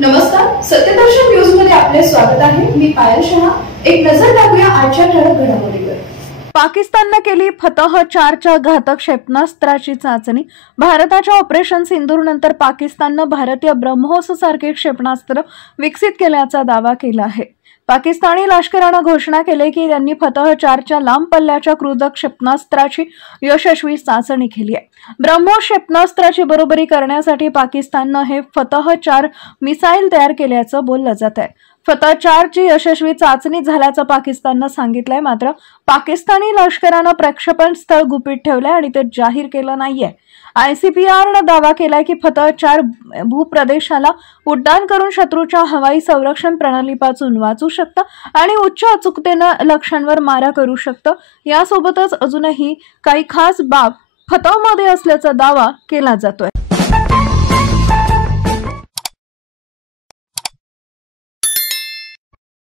नमस्कार, सत्यदर्शन न्यूज मध्ये आपले स्वागत आहे। मी पायल शहा। एक नजर टाकूया आजच्या ठळक घडामोडींवर। पाकिस्तानने केली फतह-4च्या घातक क्षेपणास्त्राची चाचणी। भारताच्या ऑपरेशन सिंदूर नंतर पाकिस्तानने भारतीय ब्रह्मोस सारखे क्षेपणास्त्र विकसित केल्याचा दावा केला आहे। पाकिस्तानी लष्कराने घोषणा केली की त्यांनी फतह-4च्या लांब पल्ल्याच्या क्रूझ क्षेपणास्त्राची यशस्वी चाचणी केली आहे। ब्रह्मोस क्षेपणास्त्राची बरोबरी करण्यासाठी पाकिस्तानने हे फतह-4 मिसाईल तयार केल्याचं बोललं जात आहे। फतह-4ची यशस्वी चाचणी झाल्याचं पाकिस्तानने सांगितलंय, मात्र पाकिस्तानी लष्कराने प्रक्षेपण स्थळ गुपित ठेवलंय आणि ते जाहीर केलं नाहीये। ICPR ने दावा केलाय की फतह-4 भूप्रदेशाला उड्डाण करून शत्रूच्या हवाई संरक्षण प्रणालीपासून वाचू शकतं आणि उच्च अचूकतेने लक्ष्यांवर मारा करू शकतं। यासोबतच अजूनही काही खास बाब फतहमध्ये असल्याचा दावा केला जातोय।